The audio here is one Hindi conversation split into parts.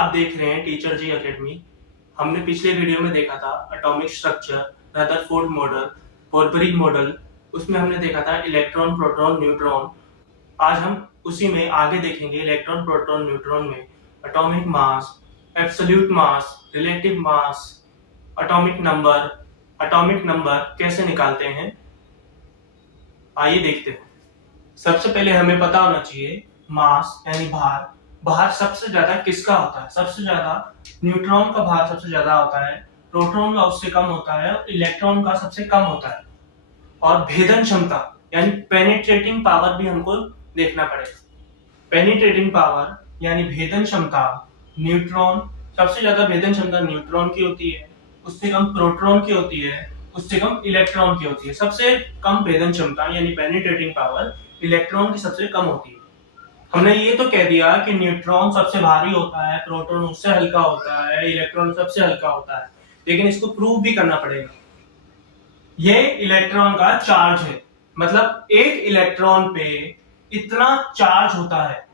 आप देख रहे हैं टीचर जी एकेडमी। हमने पिछले वीडियो में देखा था एटॉमिक स्ट्रक्चर, रदरफोर्ड मॉडल, फॉरबरी मॉडल। उसमें हमने देखा था इलेक्ट्रॉन, प्रोटॉन, न्यूट्रॉन। आज हम उसी में आगे देखेंगे इलेक्ट्रॉन, प्रोटॉन, न्यूट्रॉन में एटॉमिक मास, एब्सोल्यूट मास, रिलेटिव मास, एटॉमिक नंबर कैसे निकालते हैं। आइए देखते हैं। सबसे पहले हमें पता होना चाहिए मास यानी भार। भार सबसे ज्यादा किसका होता है? सबसे ज्यादा न्यूट्रॉन का भार सबसे ज्यादा होता है, प्रोटॉन का उससे कम होता है और इलेक्ट्रॉन का सबसे कम होता है। और भेदन क्षमता यानी पेनिट्रेटिंग पावर भी हमको देखना पड़ेगा। पेनिट्रेटिंग पावर यानी भेदन क्षमता, न्यूट्रॉन सबसे ज्यादा भेदन क्षमता न्यूट्रॉन की होती है, उससे कम प्रोटॉन की होती है, उससे कम इलेक्ट्रॉन की होती है। सबसे कम भेदन क्षमता यानी पेनिट्रेटिंग पावर इलेक्ट्रॉन की सबसे कम होती है। हमने ये तो कह दिया कि न्यूट्रॉन सबसे भारी होता है, प्रोटॉन उससे हल्का होता है, इलेक्ट्रॉन सबसे हल्का होता है, लेकिन इसको प्रूव भी करना पड़ेगा। ये इलेक्ट्रॉन का चार्ज है, मतलब एक इलेक्ट्रॉन पे इतना चार्ज होता है।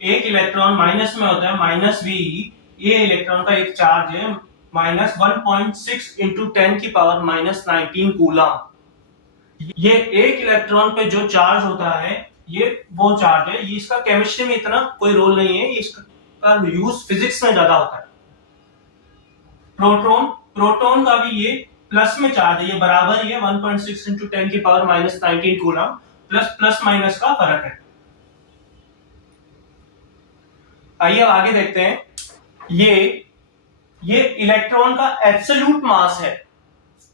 एक इलेक्ट्रॉन माइनस में होता है, माइनस वी। ये इलेक्ट्रॉन का एक चार्ज है माइनस 1.6 इंटू 10 की पावर माइनस 19 कूलम। ये एक इलेक्ट्रॉन पे जो चार्ज होता है ये वो चार्ज है। ये इसका केमिस्ट्री में इतना कोई रोल नहीं है, इसका यूज फिजिक्स में ज्यादा होता है। प्रोटॉन का भी ये प्लस में चार्ज है, ये बराबर ही है 1.6 इंटू 10 की power minus 19 coulomb. Plus minus का फर्क है। आइए आगे देखते हैं। ये इलेक्ट्रॉन का एब्सोल्यूट मास है।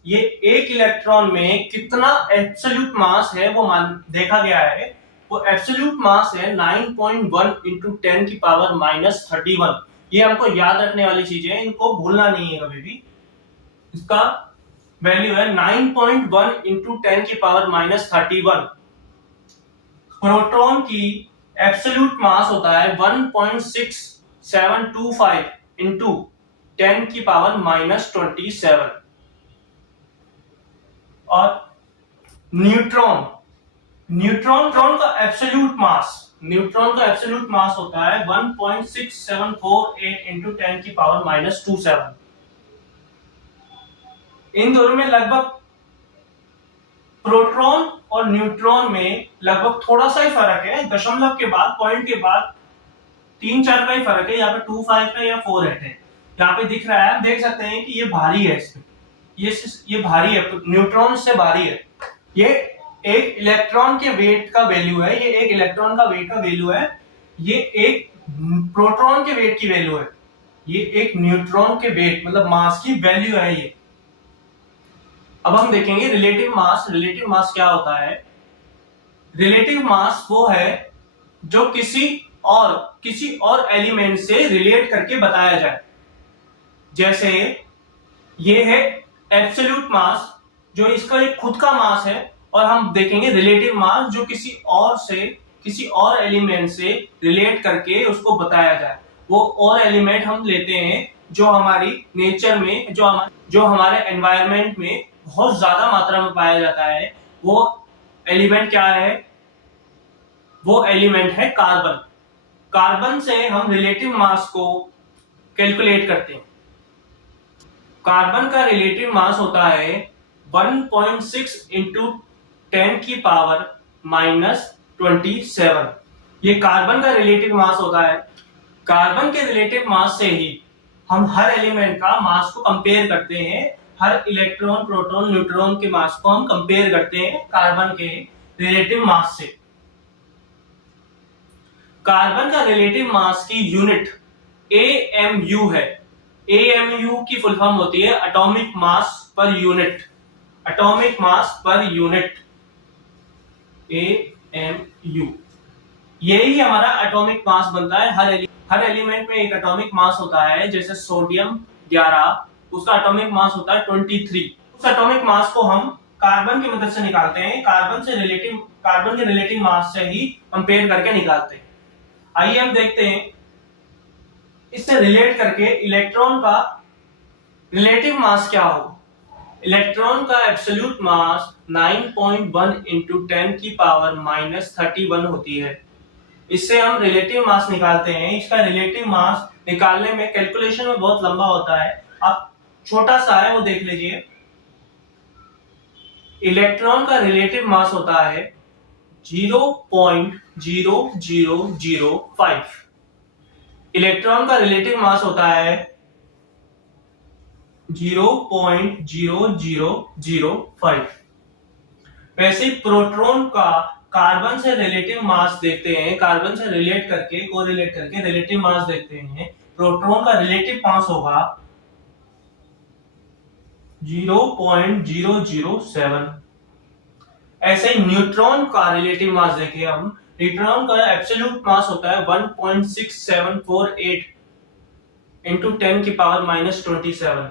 ये एक इलेक्ट्रॉन में कितना एब्सोल्यूट मास है वो देखा गया है। वो एब्सोल्यूट मास है 9.1 इंटू 10 की पावर माइनस 31। ये हमको याद रखने वाली चीजें है, इनको भूलना नहीं है कभी भी। इसका वैल्यू है 9.1 इंटू 10 की पावर माइनस 31। प्रोटॉन की एब्सोल्यूट मास होता है 1.6725 इंटू 10 की पावर माइनस 27। और न्यूट्रॉन का एब्सोल्यूट मास होता है 1.6748 इंटू 10 की पावर माइनस 27। इन दोनों में लगभग प्रोटॉन और न्यूट्रॉन में लगभग थोड़ा सा ही फर्क है, दशमलव के बाद, पॉइंट के बाद 3-4 का ही फर्क है। यहाँ पे 25 है या 4 है। यहाँ पे दिख रहा है, आप देख सकते हैं कि ये भारी है, इसमें ये भारी है, न्यूट्रॉन से भारी है। ये एक इलेक्ट्रॉन के वेट का वैल्यू है, ये एक इलेक्ट्रॉन का वेट का वैल्यू है, ये एक प्रोटॉन के वेट की वैल्यू है, ये एक न्यूट्रॉन के वेट मतलब मास की वैल्यू है ये। अब हम देखेंगे रिलेटिव मास। रिलेटिव मास क्या होता है? रिलेटिव मास वो है जो किसी और एलिमेंट से रिलेट करके बताया जाए। जैसे ये है एब्सोल्यूट मास, जो इसका एक खुद का मास है, और हम देखेंगे रिलेटिव मास जो किसी और एलिमेंट से रिलेट करके उसको बताया जाए। वो और एलिमेंट हम लेते हैं जो हमारी नेचर में, जो हमारे एनवायरनमेंट में बहुत ज्यादा मात्रा में पाया जाता है। वो एलिमेंट क्या है? वो एलिमेंट है कार्बन। कार्बन से हम रिलेटिव मास को कैलकुलेट करते हैं। कार्बन का रिलेटिव मास होता है 1.6 इंटू 10 की पावर माइनस 27। ये कार्बन का रिलेटिव मास होता है। कार्बन के रिलेटिव मास से ही हम हर एलिमेंट का मास को कंपेयर करते हैं। हर इलेक्ट्रॉन, प्रोटॉन, न्यूट्रॉन के मास को हम कंपेयर करते हैं कार्बन के रिलेटिव मास से। कार्बन का रिलेटिव मास की यूनिट AMU है। AMU की फुल फॉर्म होती है atomic mass per unit. Atomic mass per unit AMU। यही हमारा एटॉमिक मास बनता है। हर एलिमेंट में एक एटॉमिक मास होता है। जैसे सोडियम 11, उसका एटॉमिक मास होता है 23। उस एटॉमिक मास को हम कार्बन की मदद से निकालते हैं। कार्बन के रिलेटिव मास से ही कंपेयर करके निकालते हैं। आइए हम देखते हैं इससे रिलेट करके इलेक्ट्रॉन का रिलेटिव मास क्या होगा। इलेक्ट्रॉन का एब्सोल्यूट मास 9.1 इंटू 10 की पावर माइनस 31 होती है। इससे हम रिलेटिव मास निकालते हैं। इसका रिलेटिव मास निकालने में, कैलकुलेशन में बहुत लंबा होता है। आप छोटा सा है वो देख लीजिए। इलेक्ट्रॉन का रिलेटिव मास होता है 0.0005। इलेक्ट्रॉन का रिलेटिव मास होता है 0.0005। वैसे प्रोटॉन का कार्बन से रिलेटिव मास देखते हैं, कार्बन से रिलेट करके, कोरिलेट करके रिलेटिव मास देखते हैं। प्रोटॉन का रिलेटिव मास होगा 0.007। ऐसे ही न्यूट्रॉन का रिलेटिव मास देखिए हम। न्यूट्रॉन का एब्सोल्यूट मास होता है 1.6748 इंटू 10 की पावर -27।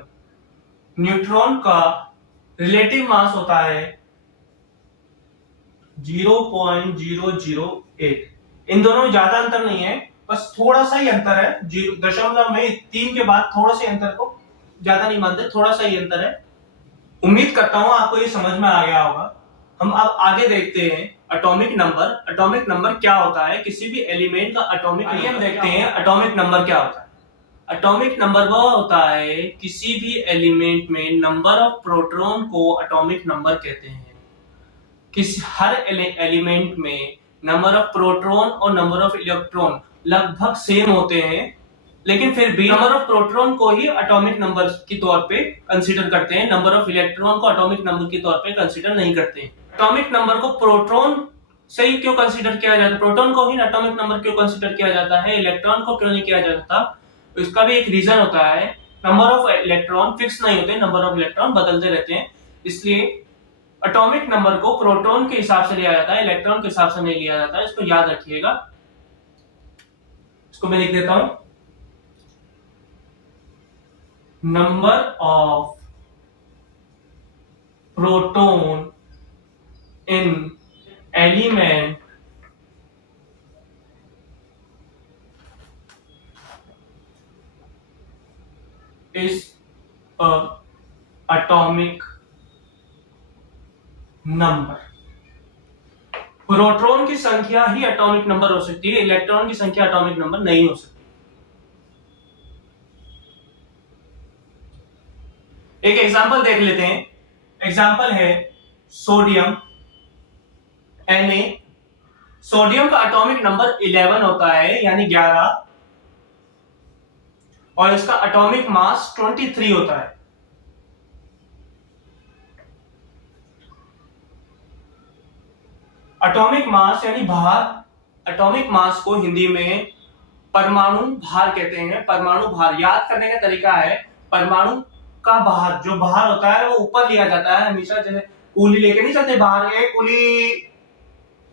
न्यूट्रॉन का रिलेटिव मास होता है 0.008। इन दोनों में ज्यादा अंतर नहीं है, बस थोड़ा सा ही अंतर है। दशमलव में 3 के बाद थोड़ा सा अंतर को ज्यादा नहीं मानते, थोड़ा सा ही अंतर है। उम्मीद करता हूं आपको ये समझ में आ गया होगा। हम अब आगे देखते हैं एटॉमिक नंबर। एटॉमिक नंबर क्या होता है, किसी भी एलिमेंट का एटॉमिक नंबर। हम देखते हैं एटॉमिक नंबर क्या होता है। एटॉमिक नंबर वह होता है किसी भी एलिमेंट में नंबर ऑफ प्रोटॉन को एटॉमिक नंबर कहते हैं। किसी हर एलिमेंट में नंबर ऑफ प्रोटॉन और नंबर ऑफ इलेक्ट्रॉन लगभग सेम होते हैं, लेकिन फिर भी नंबर ऑफ प्रोटॉन को ही एटॉमिक नंबर के तौर पे कंसीडर करते हैं, नंबर ऑफ इलेक्ट्रॉन को एटॉमिक नंबर के तौर पे कंसीडर नहीं करते हैं। एटॉमिक नंबर को प्रोटॉन से ही क्यों कंसीडर किया जाता है, प्रोटॉन को ही एटॉमिक नंबर क्यों कंसीडर किया जाता है, इलेक्ट्रॉन को क्यों नहीं किया जाता, इसका भी एक रीजन होता है। नंबर ऑफ इलेक्ट्रॉन फिक्स नहीं होते, नंबर ऑफ इलेक्ट्रॉन बदलते रहते हैं, इसलिए एटॉमिक नंबर को प्रोटॉन के हिसाब से लिया जाता है, इलेक्ट्रॉन के हिसाब से नहीं लिया जाता है। इसको याद रखिएगा। इसको मैं लिख देता हूं, number of proton in element is a atomic number. Proton की संख्या ही एटॉमिक नंबर हो सकती है, इलेक्ट्रॉन की संख्या एटॉमिक नंबर नहीं हो सकती। एक एग्जांपल देख लेते हैं। एग्जांपल है सोडियम Na। सोडियम का एटॉमिक नंबर 11 होता है, यानी 11, और इसका एटॉमिक मास 23 होता है। एटॉमिक मास यानी भार। एटॉमिक मास को हिंदी में परमाणु भार कहते हैं। परमाणु भार याद करने का तरीका है, परमाणु का भार, जो भार होता है वो ऊपर लिया जाता है हमेशा, जैसे कूली लेके नहीं चलते बाहर, ये कूली,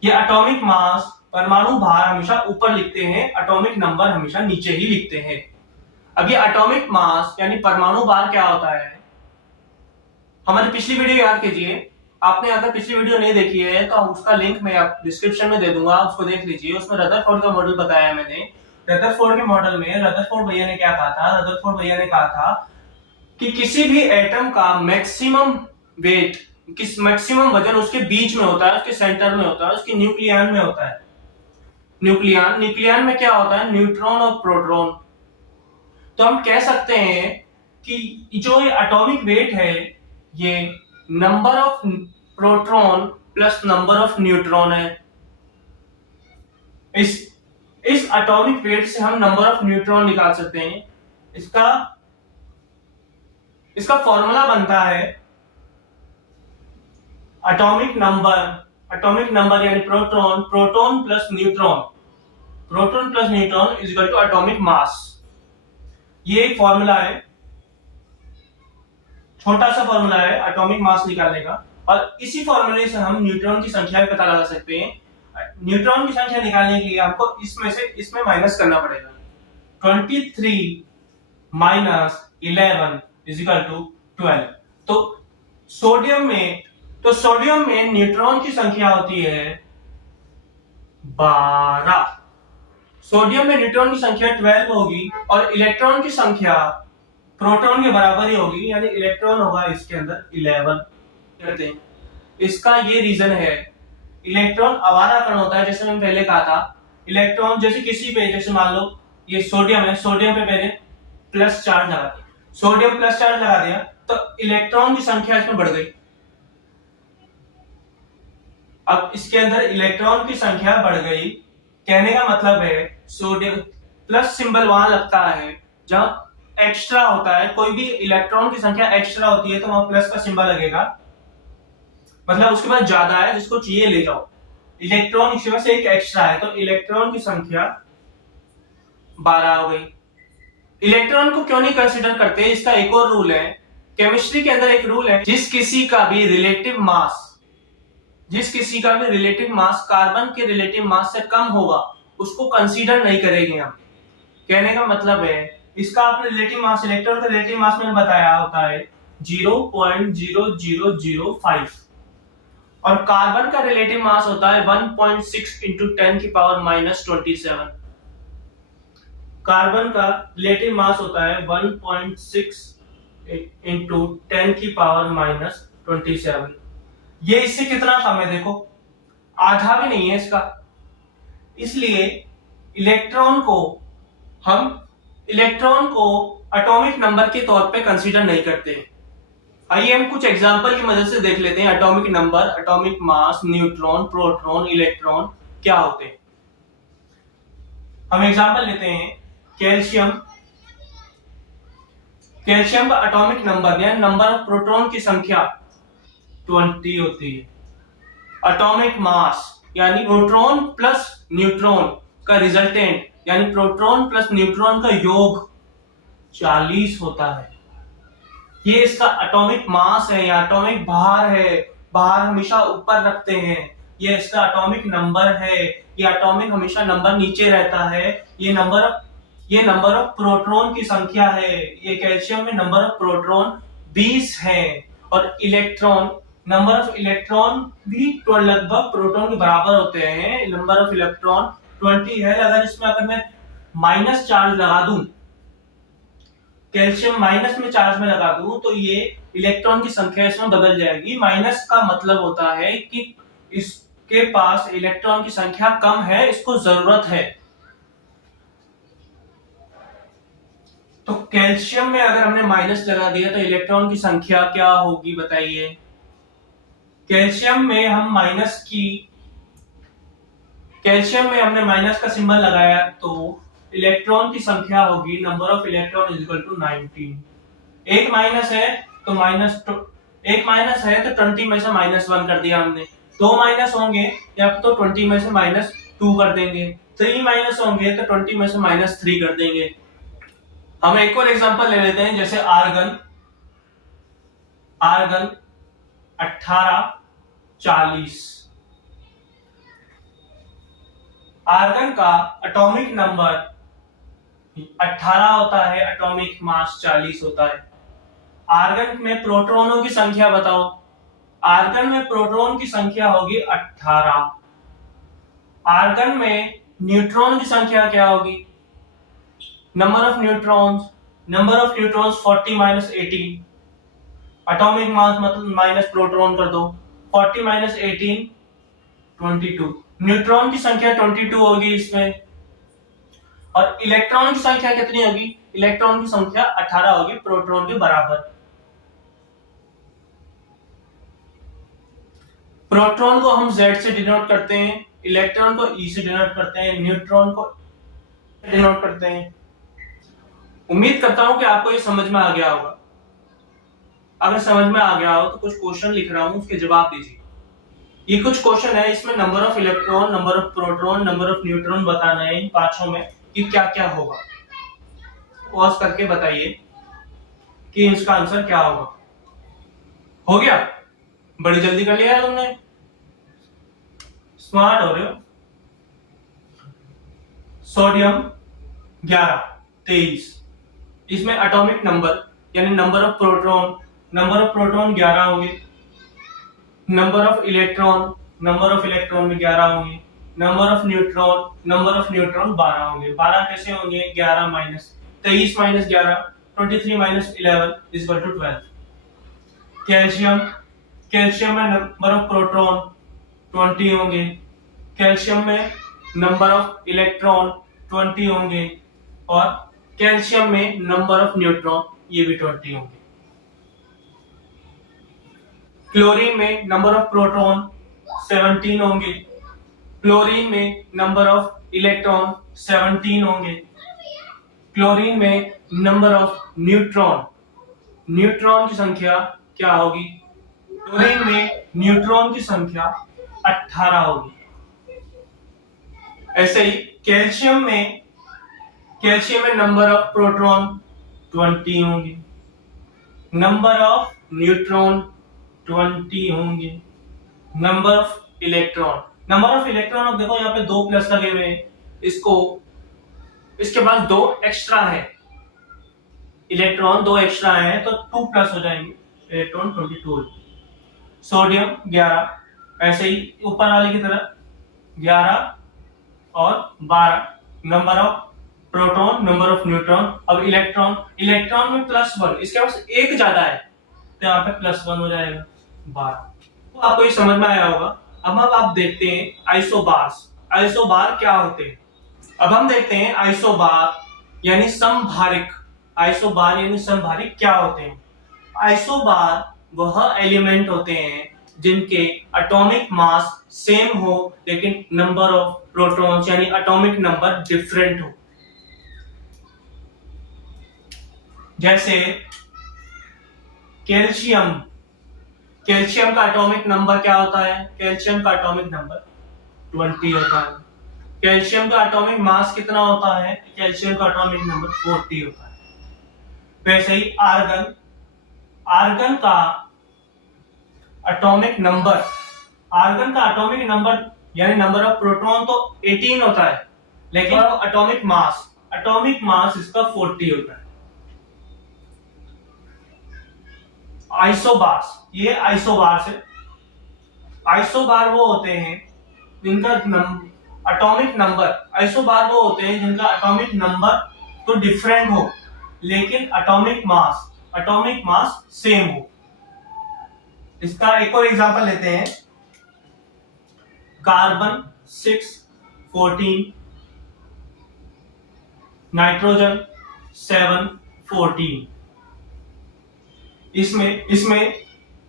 ये एटॉमिक मास, परमाणु भार हमेशा ऊपर लिखते हैं, एटॉमिक नंबर हमेशा नीचे ही लिखते हैं। अब ये एटॉमिक मास यानी परमाणु भार क्या होता है, हमारी पिछली वीडियो याद कीजिए। आपने अगर पिछली वीडियो नहीं देखी है तो उसका लिंक मैं आप डिस्क्रिप्शन में दे दूंगा, उसको देख लीजिए। उसमें रदरफोर्ड का मॉडल बताया है मैंने। रदरफोर्ड के मॉडल में रदरफोर्ड भैया ने क्या कहा था, रदरफोर्ड भैया ने कहा था कि किसी भी एटम का मैक्सिमम वेट, किस मैक्सिमम वजन उसके बीच में होता है, उसके सेंटर में होता है, उसके न्यूक्लियन में होता है। न्यूक्लियन में क्या होता है, न्यूट्रॉन और प्रोटॉन। तो हम कह सकते हैं कि जो ये एटॉमिक वेट है ये number of proton plus number of neutron है। इस एटॉमिक वेट से हम नंबर ऑफ न्यूट्रॉन निकाल सकते हैं। इसका फॉर्मूला बनता है एटॉमिक नंबर यानी proton plus neutron is equal to atomic mass. ये एक फॉर्मूला है, छोटा सा फॉर्मूला है एटॉमिक मास निकालने का, और इसी फॉर्मूले से हम न्यूट्रॉन की संख्या भी पता लगा सकते हैं। न्यूट्रॉन की संख्या निकालने के लिए आपको इसमें माइनस करना पड़ेगा। 23 माइनस 11 इज इक्वल टू 12। तो सोडियम में न्यूट्रॉन की संख्या होती है 12। सोडियम में न्यूट्रॉन की संख्या 12 होगी और इलेक्ट्रॉन की संख्या प्रोटॉन के बराबर ही होगी, यानी इलेक्ट्रॉन होगा इसके अंदर 11 कहते हैं। इसका ये रीजन है, इलेक्ट्रॉन आवारा कण होता है, जैसे मैंने पहले कहा था। इलेक्ट्रॉन जैसे किसी पे, जैसे मान लो ये सोडियम है, सोडियम पे मैंने प्लस चार्ज लगा दिया, सोडियम प्लस चार्ज लगा दिया तो इलेक्ट्रॉन की संख्या इसमें बढ़ गई। अब इसके अंदर इलेक्ट्रॉन की संख्या बढ़ गई, कहने का मतलब है सोडियम प्लस सिंबल वहां लगता है जहां एक्स्ट्रा होता है, कोई भी इलेक्ट्रॉन की संख्या एक्स्ट्रा होती है तो वहां प्लस का सिंबल लगेगा, मतलब उसके पास ज्यादा है जिसको चाहिए ले जाओ। इलेक्ट्रॉन इसमें से एक एक्स्ट्रा है तो इलेक्ट्रॉन की संख्या 12 हो गई। इलेक्ट्रॉन को क्यों नहीं कंसीडर करते, इसका एक और रूल है, केमिस्ट्री के अंदर एक रूल है, जिस किसी का भी रिलेटिव मास कार्बन के रिलेटिव मास से कम होगा उसको कंसीडर नहीं करेंगे हम। कहने का मतलब है इसका अपने रिलेटिव मास, इलेक्ट्रॉन का रिलेटिव मास मैंने बताया होता है 0.0005 और कार्बन का रिलेटिव मास होता है 1.6 इंटू 10 की पावर माइनस 27। कार्बन का रिलेटिव मास होता है 1.6 इंटू 10 की पावर माइनस 27। ये इससे कितना कम है, देखो आधा भी नहीं है इसका। इसलिए इलेक्ट्रॉन को एटॉमिक नंबर के तौर पे कंसीडर नहीं करते। आइए हम कुछ एग्जांपल की मदद से देख लेते हैं atomic number, atomic mass, neutron, proton, electron क्या होते हैं। हम एग्जांपल लेते हैं कैल्शियम का एटॉमिक नंबर या नंबर ऑफ प्रोटॉन की संख्या 20 होती है। एटॉमिक मास यानी प्रोटॉन प्लस न्यूट्रॉन का रिजल्टेंट यानी प्रोटॉन प्लस न्यूट्रॉन का योग 40 होता है। ये इसका एटॉमिक मास है या एटॉमिक भार है, भार हमेशा ऊपर रखते हैं। ये इसका एटॉमिक नंबर है, ये एटॉमिक हमेशा नंबर नीचे रहता है। ये नंबर ऑफ प्रोटॉन की संख्या है। ये कैल्शियम में नंबर ऑफ प्रोटॉन 20 है और इलेक्ट्रॉन, नंबर ऑफ इलेक्ट्रॉन भी लगभग प्रोटॉन के बराबर होते हैं। नंबर ऑफ इलेक्ट्रॉन 20 है। अगर इसमें अगर मैं माइनस चार्ज लगा दूं, कैल्शियम माइनस में चार्ज में लगा दूं तो ये इलेक्ट्रॉन की संख्या इसमें बदल जाएगी। माइनस का मतलब होता है कि इसके पास इलेक्ट्रॉन की संख्या कम है, इसको जरूरत है। तो कैल्शियम में अगर हमने माइनस लगा दिया तो इलेक्ट्रॉन की संख्या क्या होगी बताइए। कैल्शियम में हमने माइनस का सिंबल लगाया तो इलेक्ट्रॉन की संख्या होगी number of electron is equal to 19। एक माइनस है तो 20 में से -1 कर दिया हमने। 2 माइनस होंगे या तो 20 में से -2 कर देंगे। 3 माइनस होंगे तो 20 में से -3 कर देंगे। हम एक और एग्जांपल ले लेते हैं, जैसे आर्गन 1840। आर्गन का एटॉमिक नंबर 18 होता है, एटॉमिक मास 40 होता है। आर्गन में प्रोटॉनों की संख्या बताओ। आर्गन में प्रोटॉन की संख्या होगी 18। आर्गन में न्यूट्रॉन की संख्या क्या होगी? Number of neutrons 40 minus 18। Atomic mass मतलब माइनस प्रोटॉन कर दो, 40 माइनस 18 22। न्यूट्रॉन की संख्या 22 होगी इसमें। और इलेक्ट्रॉन की संख्या कितनी होगी? इलेक्ट्रॉन की संख्या 18 होगी, प्रोटॉन के बराबर। प्रोटॉन को हम Z से डिनोट करते हैं, इलेक्ट्रॉन को E से डिनोट करते हैं, न्यूट्रॉन को डिनोट करते हैं। उम्मीद करता हूं कि आपको ये समझ में आ गया होगा। अगर समझ में आ गया हो तो कुछ क्वेश्चन लिख रहा हूं, उसके जवाब दीजिए। ये कुछ क्वेश्चन है, इसमें number of electron, number of proton, number of neutron बताना है इन पांचों में कि क्या क्या होगा। पॉज करके बताइए कि इसका आंसर क्या होगा। हो गया? बड़ी जल्दी कर लिया है तुमने, स्मार्ट हो रहे हो। सोडियम 11 23, इसमें एटॉमिक नंबर यानी नंबर ऑफ प्रोटॉन 11 होंगे। नंबर ऑफ इलेक्ट्रॉन में 11 होंगे। नंबर ऑफ न्यूट्रॉन 12 होंगे। 12 कैसे होंगे? 11 minus 23 minus 11 23 minus 11 is equal to 12। Calcium में नंबर ऑफ प्रोटॉन 20 होंगे। कैल्शियम में नंबर ऑफ इलेक्ट्रॉन 20 होंगे और कैल्शियम में नंबर ऑफ न्यूट्रॉन ये भी 20 होंगे। क्लोरीन में नंबर ऑफ प्रोटॉन 17 होंगे। क्लोरीन में नंबर ऑफ इलेक्ट्रॉन 17 होंगे। क्लोरीन में नंबर ऑफ न्यूट्रॉन, न्यूट्रॉन की संख्या क्या होगी? क्लोरीन में न्यूट्रॉन की संख्या 18 होगी। ऐसे ही कैल्शियम में नंबर ऑफ प्रोटॉन 20 होंगे, नंबर ऑफ न्यूट्रॉन 20 होंगे, नंबर ऑफ इलेक्ट्रॉन अब देखो यहाँ पे 2 प्लस लगे हुए हैं, इसके बाद 2 एक्स्ट्रा है, इलेक्ट्रॉन 2 एक्स्ट्रा है तो 2 प्लस हो जाएंगे, इलेक्ट्रॉन 22। सोडियम 11, ऐसे ही ऊपर वाले की तरफ 11 और 12 number of proton, number of neutron. अब इलेक्ट्रॉन में +1, इसके पास एक ज्यादा है तो यहाँ पे +1 हो जाएगा 12। तो आपको ये समझ में आया होगा। अब आप देखते हैं आइसोबार क्या होते हैं। अब हम देखते हैं आइसोबार यानी समभारिक क्या होते हैं। आइसोबार वह एलिमेंट होते हैं जिनके एटॉमिक मास सेम हो लेकिन नंबर ऑफ प्रोटॉन्स यानी एटॉमिक नंबर डिफरेंट हो। जैसे कैल्शियम का एटॉमिक नंबर क्या होता है? कैल्शियम का एटॉमिक नंबर 20 होता है। कैल्शियम का एटॉमिक मास कितना होता है? कैल्शियम का एटॉमिक नंबर 40 होता है। वैसे ही आर्गन का एटॉमिक नंबर यानी नंबर ऑफ प्रोटॉन तो 18 होता है लेकिन एटॉमिक मास इसका 40 होता है। आइसोबार वो होते हैं जिनका एटॉमिक नंबर तो डिफरेंट हो लेकिन एटॉमिक मास सेम हो। इसका एक और एग्जांपल लेते हैं, कार्बन 6-14, नाइट्रोजन 7-14। इसमें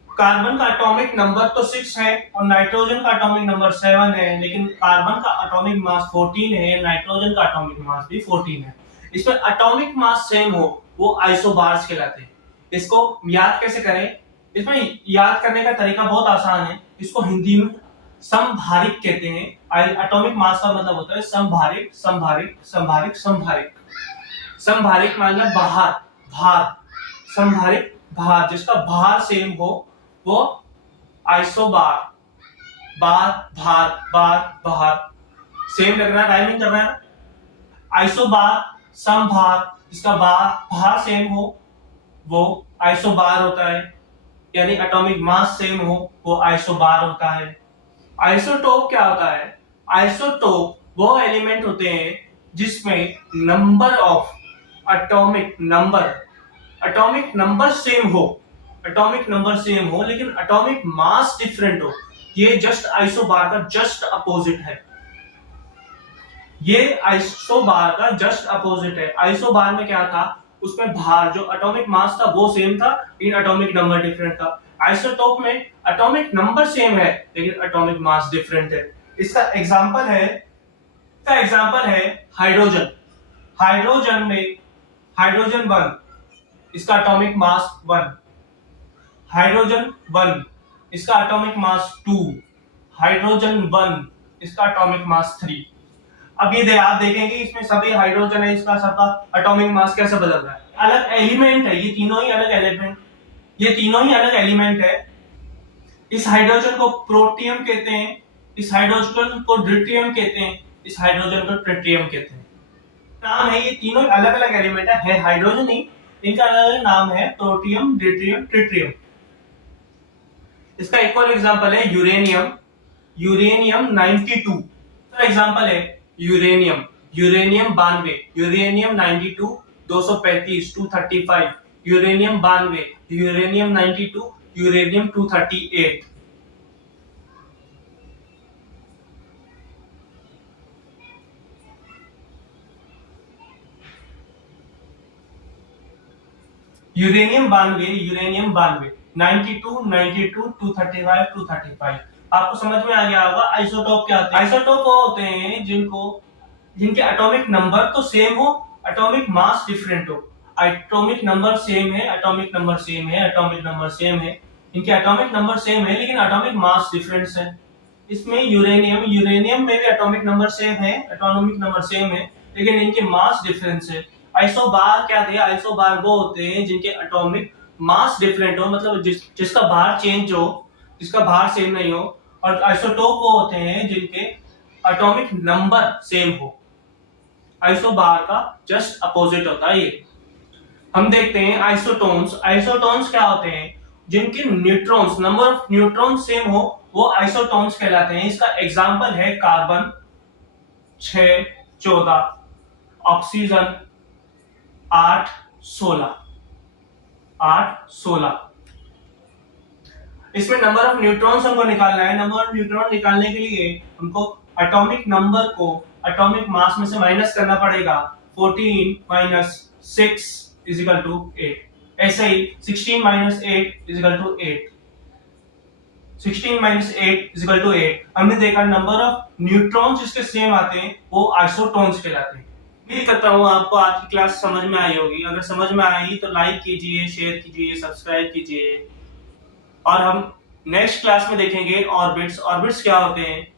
कार्बन का एटॉमिक नंबर तो 6 है और नाइट्रोजन का एटॉमिक नंबर 7 है, लेकिन कार्बन का एटॉमिक मास 14 है, नाइट्रोजन का एटॉमिक मास भी 14 है। इसमें एटॉमिक मास सेम हो वो आइसोबार्स कहलाते हैं। इसको याद कैसे करें? इसमें याद करने का तरीका बहुत आसान है। इसको हिंदी में समभारिक कहते हैं। एटॉमिक मास का मतलब होता है समभारिक। समभारिक मतलब भार, समभारिक भार, जिसका भार सेम हो वो आइसोबार। भार सेम लगना, राइमिंग करना है। आइसोबार समभार, जिसका भार सेम हो वो आइसोबार होता है, यानी एटॉमिक मास सेम हो वो आइसोबार होता है। आइसोटोप क्या होता है? आइसोटोप वो एलिमेंट होते हैं जिसमें number of atomic number same हो लेकिन एटॉमिक मास डिफरेंट हो। ये जस्ट आइसोबार का जस्ट अपोजिट है। आइसोबार में क्या था? उसमें भार, जो एटॉमिक मास था वो सेम था लेकिन एटॉमिक नंबर डिफरेंट था। आइसोटोप में एटॉमिक नंबर सेम है लेकिन एटॉमिक मास डिफरेंट है। इसका एग्जांपल है हाइड्रोजन। हाइड्रोजन 1, इसका एटॉमिक मास 1। हाइड्रोजन 1, इसका एटॉमिक मास 2। हाइड्रोजन 1, इसका एटॉमिक मास 3। अब ये आप देखेंगे इसमें सभी हाइड्रोजन है, इसका सबका एटॉमिक मास कैसे बदल रहा है। अलग एलिमेंट है, ये तीनों ही अलग एलिमेंट है। इस हाइड्रोजन को प्रोटियम कहते हैं, इस हाइड्रोजन को ड्यूटेरियम कहते हैं, इस हाइड्रोजन को ट्रिटियम कहते हैं। नाम है, ये तीनों अलग अलग एलिमेंट है हाइड्रोजन ही, इनका अलग नाम है प्रोटियम, ड्यूटेरियम, ट्रिटियम। इसका एक और एग्जांपल है यूरेनियम 92। इसका एग्जांपल है uranium 92, uranium 92 235 235, uranium 92, uranium 92, uranium 238। Uranium 92 92 92 235 235। आपको समझ में आ गया होगा आइसोटोप क्या होते हैं। आइसोटोप वो होते हैं जिनके एटॉमिक नंबर तो सेम हो, एटॉमिक मास डिफरेंट हो। एटॉमिक नंबर सेम है, एटॉमिक नंबर सेम है, एटॉमिक नंबर सेम है, इनके एटॉमिक नंबर सेम है लेकिन एटॉमिक मास डिफरेंस है। इसमें यूरेनियम में भी एटॉमिक नंबर सेम है, एटॉमिक नंबर सेम है लेकिन इनके मास डिफरेंस है। आइसोबार क्या थे? आइसोबार वो होते हैं जिनके एटॉमिक मास डिफरेंट हो, मतलब जिसका भार चेंज हो, जिसका भार सेम नहीं हो। और आइसोटोप वो होते हैं जिनके एटॉमिक नंबर सेम हो। आइसोबार का जस्ट अपोजिट होता है ये। हम देखते हैं आइसोटोन्स। आइसोटोन्स क्या होते हैं? जिनके neutrons, number of neutron same हो, वो आइसोटोन्स कहलाते हैं। इसका एग्जांपल है कार्बन 6 14, ऑक्सीजन 8 16, 8 16। इसमें नंबर ऑफ न्यूट्रॉन्स हमको निकालना है। नंबर ऑफ न्यूट्रॉन निकालने के लिए हमको एटॉमिक नंबर को एटॉमिक मास में से माइनस करना पड़ेगा। 14 माइनस 6 इज इक्वल टू 8। ऐसे ही 16 minus 8 is equal to 8। 16 minus 8 is equal to 8। हमने देखा नंबर ऑफ न्यूट्रॉन्स जिसके सेम आते हैं वो आइसोटोन्स कहलाते हैं। उम्मीद करता हूँ आपको आज की क्लास समझ में आई होगी। अगर समझ में आई तो लाइक कीजिए, शेयर कीजिए, सब्सक्राइब कीजिए। और हम नेक्स्ट क्लास में देखेंगे ऑर्बिट्स। ऑर्बिट्स क्या होते हैं,